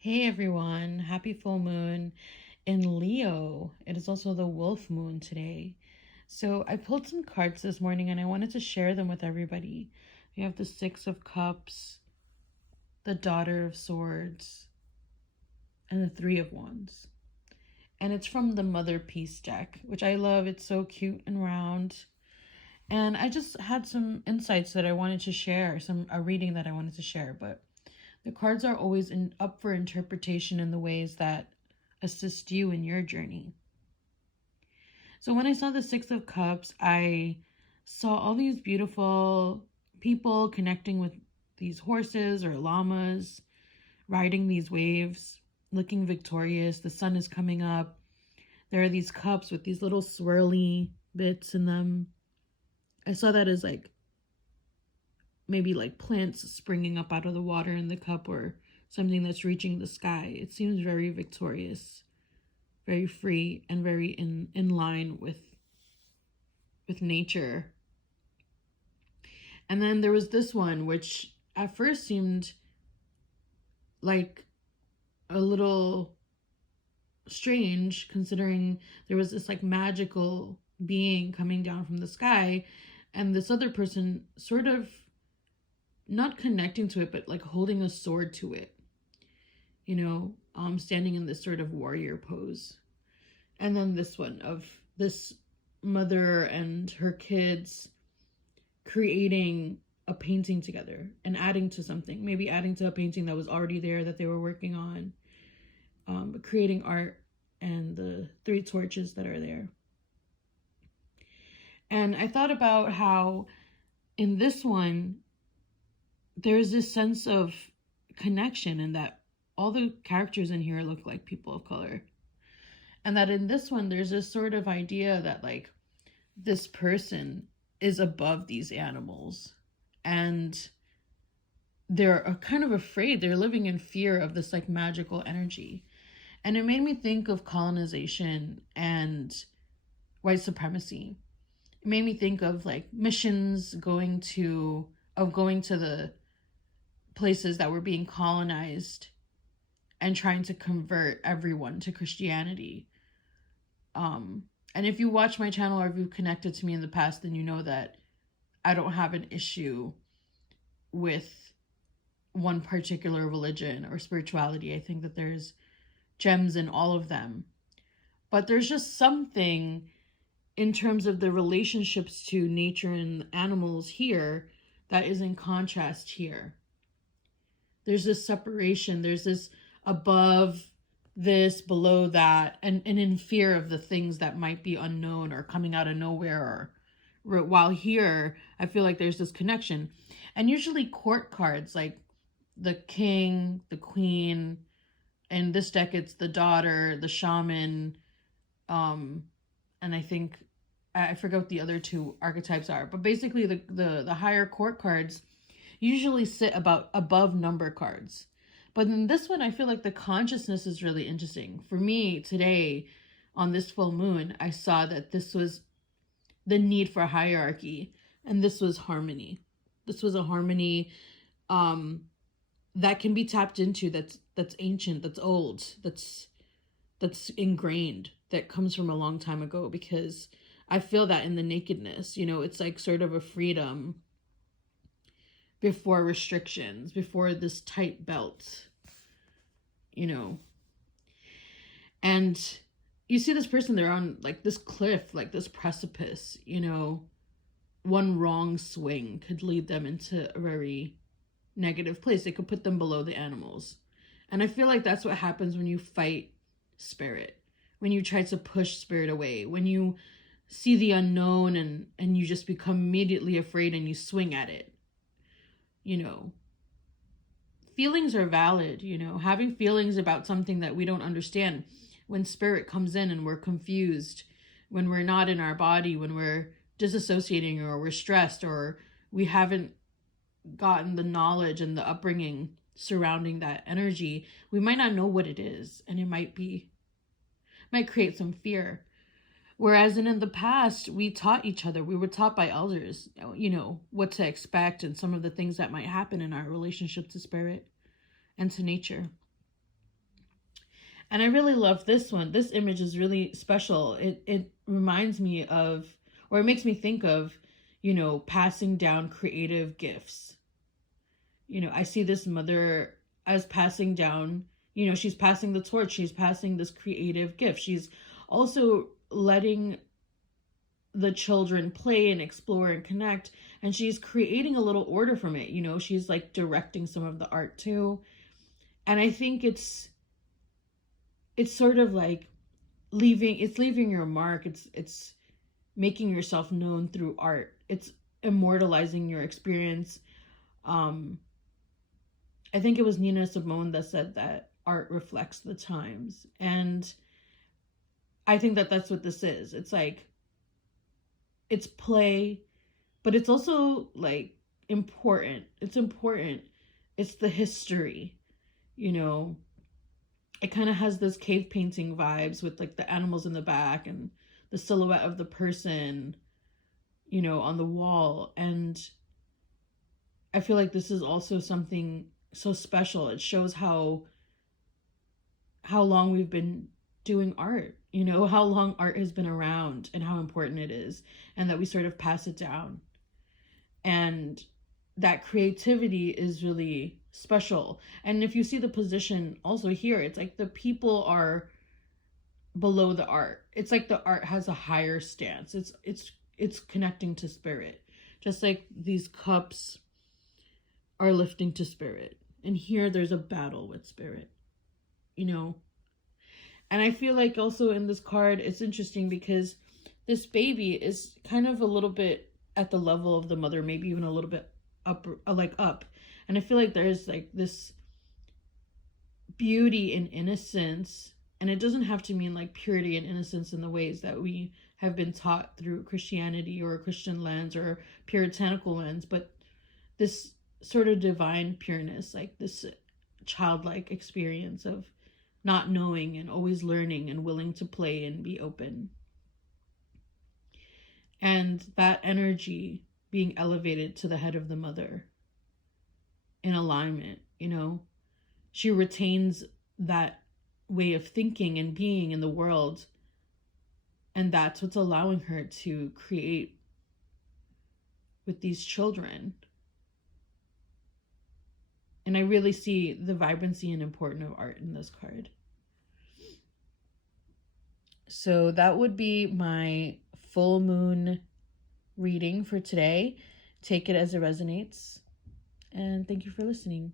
Hey everyone, happy full moon in Leo. It is also the wolf moon today. So I pulled some cards this morning and I wanted to share them with everybody. We have the Six of Cups, the Daughter of Swords, and the Three of Wands. And it's from the Mother Peace deck, which I love. It's so cute and round. And I just had some insights that I wanted to share, a reading that I wanted to share, but the cards are always up for interpretation in the ways that assist you in your journey. So when I saw the Six of Cups, I saw all these beautiful people connecting with these horses or llamas, riding these waves, looking victorious. The sun is coming up. There are these cups with these little swirly bits in them. I saw that as maybe plants springing up out of the water in the cup or something that's reaching the sky. It seems very victorious, very free, and very in line with nature. And then there was this one, which at first seemed like a little strange, considering there was this magical being coming down from the sky, and this other person sort of not connecting to it, but holding a sword to it, standing in this sort of warrior pose. And then this one of this mother and her kids creating a painting together and adding to something, maybe adding to a painting that was already there that they were working on, creating art and the three torches that are there. And I thought about how in this one, there's this sense of connection, and that all the characters in here look like people of color. And that in this one, there's this sort of idea that this person is above these animals, and they're kind of afraid. They're living in fear of this magical energy. And it made me think of colonization and white supremacy. It made me think of missions going to the places that were being colonized and trying to convert everyone to Christianity. And if you watch my channel or if you've connected to me in the past, then you know that I don't have an issue with one particular religion or spirituality. I think that there's gems in all of them. But there's just something in terms of the relationships to nature and animals here that is in contrast here. There's this separation, there's this above this, below that, and in fear of the things that might be unknown or coming out of nowhere. Or while here, I feel like there's this connection. And usually court cards, like the king, the queen, in this deck it's the daughter, the shaman, and I think I forget what the other two archetypes are, but basically the higher court cards usually sit about above number cards. But in this one, I feel like the consciousness is really interesting. For me today, on this full moon, I saw that this was the need for hierarchy, and this was harmony. This was a harmony that can be tapped into, that's ancient, that's old, that's ingrained, that comes from a long time ago, because I feel that in the nakedness, it's sort of a freedom before restrictions, before this tight belt, And you see this person, they're on this cliff, this precipice, one wrong swing could lead them into a very negative place. It could put them below the animals. And I feel like that's what happens when you fight spirit, when you try to push spirit away, when you see the unknown and you just become immediately afraid and you swing at it. Feelings are valid, having feelings about something that we don't understand. When spirit comes in and we're confused, when we're not in our body, when we're disassociating or we're stressed or we haven't gotten the knowledge and the upbringing surrounding that energy, we might not know what it is, and it might create some fear. Whereas in the past, we taught each other, we were taught by elders, what to expect and some of the things that might happen in our relationship to spirit and to nature. And I really love this one. This image is really special. It reminds me of, or it makes me think of, passing down creative gifts. I see this mother as passing down, she's passing the torch. She's passing this creative gift. She's also letting the children play and explore and connect, and she's creating a little order from it. She's like directing some of the art too. And I think it's sort of like leaving your mark. It's making yourself known through art. It's immortalizing your experience. I think it was Nina Simone that said that art reflects the times, and I think that that's what this is. It's like, it's play, but it's also like important. It's important. It's the history, it kind of has this cave painting vibes with like the animals in the back and the silhouette of the person, on the wall. And I feel like this is also something so special. It shows how long we've been doing art, how long art has been around and how important it is, and that we sort of pass it down. And that creativity is really special. And if you see the position also here, it's like the people are below the art. It's like the art has a higher stance. It's connecting to spirit. Just like these cups are lifting to spirit. And here there's a battle with spirit. And I feel like also in this card, it's interesting because this baby is kind of a little bit at the level of the mother, maybe even a little bit up. And I feel like there's like this beauty and innocence, and it doesn't have to mean like purity and innocence in the ways that we have been taught through Christianity or a Christian lens or puritanical lens, but this sort of divine pureness, like this childlike experience of not knowing and always learning and willing to play and be open. And that energy being elevated to the head of the mother in alignment, she retains that way of thinking and being in the world. And that's what's allowing her to create with these children. And I really see the vibrancy and importance of art in this card. So that would be my full moon reading for today. Take it as it resonates. And thank you for listening.